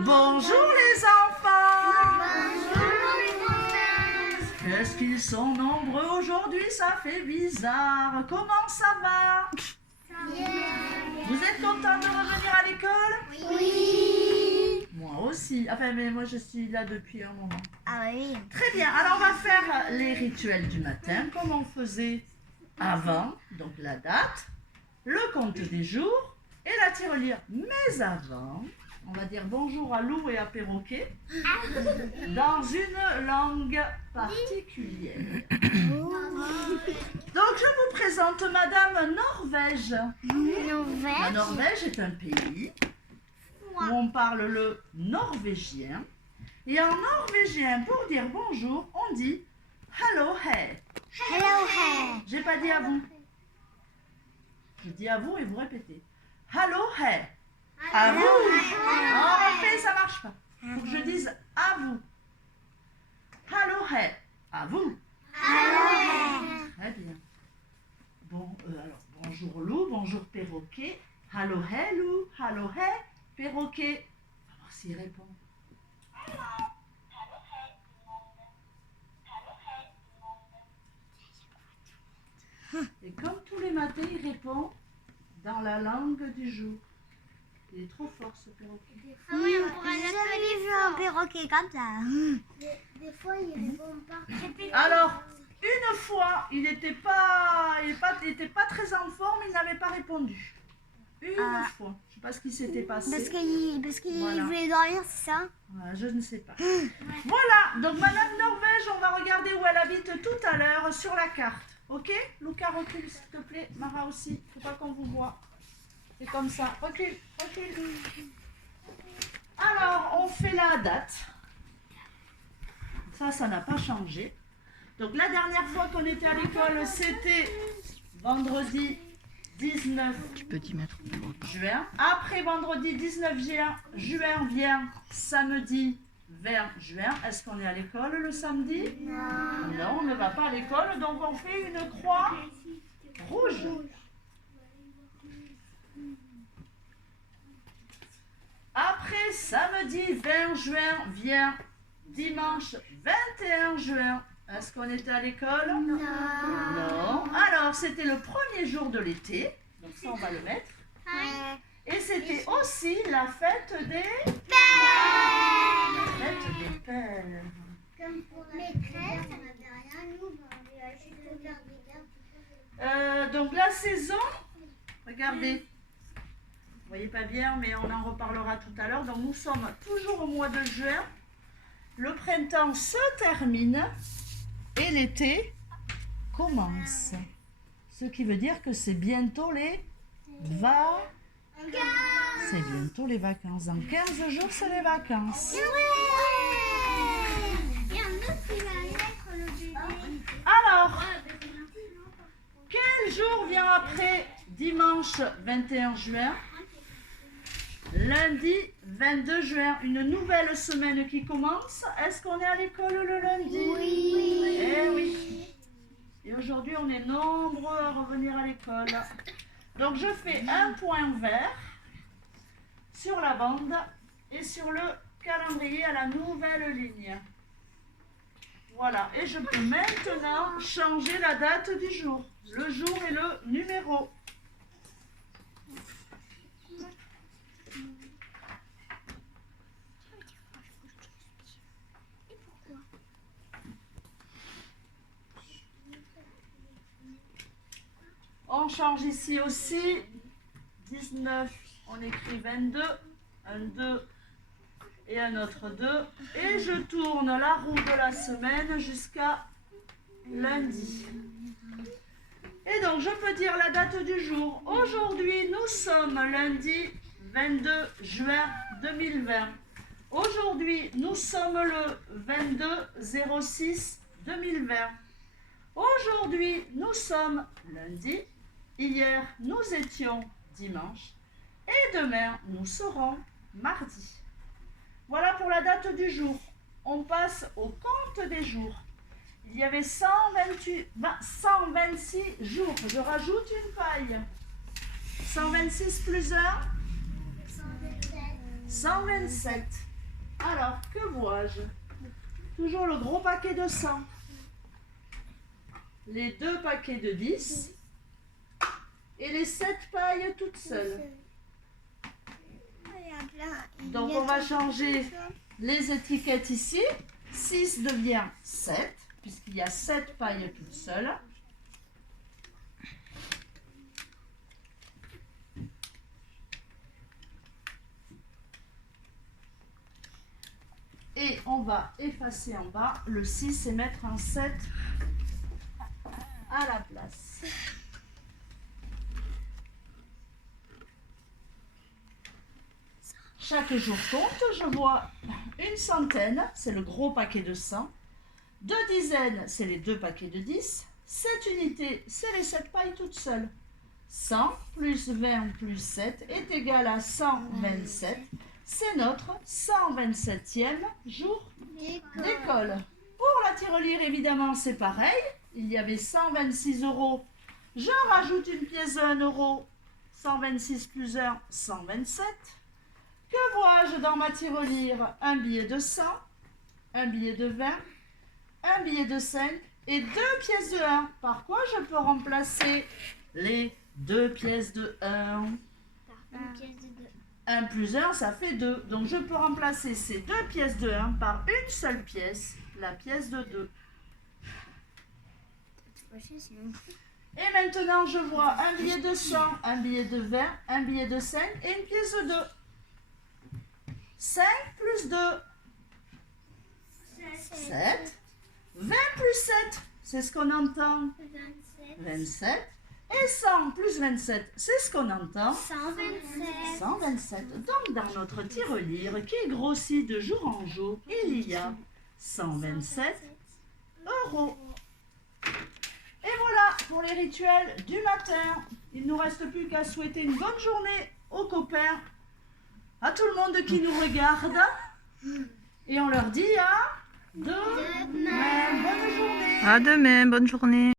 Bonjour les enfants. Bonjour les grand-mères. Qu'est-ce qu'ils sont nombreux aujourd'hui, ça fait bizarre. Comment ça va? Vous êtes contents de revenir à l'école? Oui. Moi aussi. Enfin, mais moi je suis là depuis un moment. Ah oui. Très bien, alors on va faire les rituels du matin comme on faisait avant. Donc la date, le compte des jours et la tirelire. Mais avant, on va dire bonjour à loup et à perroquet dans une langue particulière. Donc je vous présente Madame Norvège. La Norvège est un pays où on parle le norvégien. Et en norvégien, pour dire bonjour, on dit hello hey. Hello, hey. J'ai pas dit à vous. Je dis à vous et vous répétez. Hello hey. À vous. En fait, ça marche pas. Faut que je dise à vous. Hello hey. À vous. Très bien. Bon, alors bonjour loup, bonjour perroquet. Hello hey loup, hello hey perroquet. On va voir s'il répond. Et comme tous les matins, il répond dans la langue du jour. Il est trop fort ce perroquet. Ah oui, on pourra l'appeler vu un perroquet comme ça. Des fois, il répond pas. Alors, une fois, il n'était pas très en forme, il n'avait pas répondu. Une fois. Je ne sais pas ce qui s'était passé. Parce qu'il Voilà. voulait dormir, c'est ça? Je ne sais pas. Voilà, donc Madame Norvège, on va regarder où elle habite tout à l'heure sur la carte. Ok? Luca, recule s'il te plaît. Mara aussi, il ne faut pas qu'on vous voit. C'est comme ça. Recule, recule. Alors, on fait la date. Ça n'a pas changé. Donc la dernière fois qu'on était à l'école, c'était vendredi 19 juin. Après vendredi 19 juin vient samedi 20 juin. Est-ce qu'on est à l'école le samedi? Non, on ne va pas à l'école, donc on fait une croix rouge. Après samedi 20 juin vient dimanche 21 juin. Est-ce qu'on était à l'école? Non. Alors, c'était le premier jour de l'été. Donc ça, on va le mettre. Et c'était aussi la fête des pères. La fête des pères. Comme pour la maîtresse, ça n'avait rien, nous, on lui a juste regardé. Donc la saison, regardez. Vous voyez pas bien, mais on en reparlera tout à l'heure. Donc nous sommes toujours au mois de juin. Le printemps se termine et l'été commence. Ce qui veut dire que c'est bientôt les vacances. C'est bientôt les vacances. Dans 15 jours, c'est les vacances. Alors, quel jour vient après dimanche 21 juin? Lundi 22 juin, une nouvelle semaine qui commence. Est-ce qu'on est à l'école le lundi? Oui. Eh oui. Et aujourd'hui, on est nombreux à revenir à l'école. Donc, je fais un point vert sur la bande et sur le calendrier à la nouvelle ligne. Voilà. Et je peux maintenant changer la date du jour. Le jour et le numéro. On change ici aussi. 19, on écrit 22. Un 2 et un autre 2. Et je tourne la roue de la semaine jusqu'à lundi. Et donc, je peux dire la date du jour. Aujourd'hui, nous sommes lundi 22 juin 2020. Aujourd'hui, nous sommes le 22/06/2020. Aujourd'hui, nous sommes lundi. Hier, nous étions dimanche. Et demain, nous serons mardi. Voilà pour la date du jour. On passe au compte des jours. Il y avait 126 jours. Je rajoute une paille. 126 plus 1, 127. Alors, que vois-je? Toujours le gros paquet de 100. Les 2 paquets de 10. Et les 7 pailles toutes seules. Donc on va changer les étiquettes ici. 6 devient 7, puisqu'il y a 7 pailles toutes seules. Et on va effacer en bas le 6 et mettre un 7 à la place. Chaque jour compte, je vois une centaine, c'est le gros paquet de 100. 2 dizaines, c'est les 2 paquets de 10. 7 unités, c'est les 7 pailles toutes seules. 100 plus 20 plus 7 est égal à 127. C'est notre 127e jour d'école. Pour la tirelire, évidemment, c'est pareil. Il y avait 126 €. Je rajoute une pièce de 1 €. 126 plus 1, 127. Que vois-je dans ma tirelire? Un billet de 100, un billet de 20, un billet de 5 et 2 pièces de 1. Par quoi je peux remplacer les 2 pièces de 1? Une pièce de 2. 1 plus 1, ça fait 2. Donc je peux remplacer ces 2 pièces de 1 par une seule pièce, la pièce de 2. Et maintenant, je vois un billet de 100, un billet de 20, un billet de 5 et une pièce de 2. 5 plus 2, 7. 20 plus 7, c'est ce qu'on entend. 27. Et 100 plus 27, c'est ce qu'on entend. 127. 127. Donc, dans notre tirelire qui grossit de jour en jour, il y a 127 €. Et voilà pour les rituels du matin. Il ne nous reste plus qu'à souhaiter une bonne journée aux copains, à tout le monde qui nous regarde. Et on leur dit à demain. Bonne journée. À demain, bonne journée.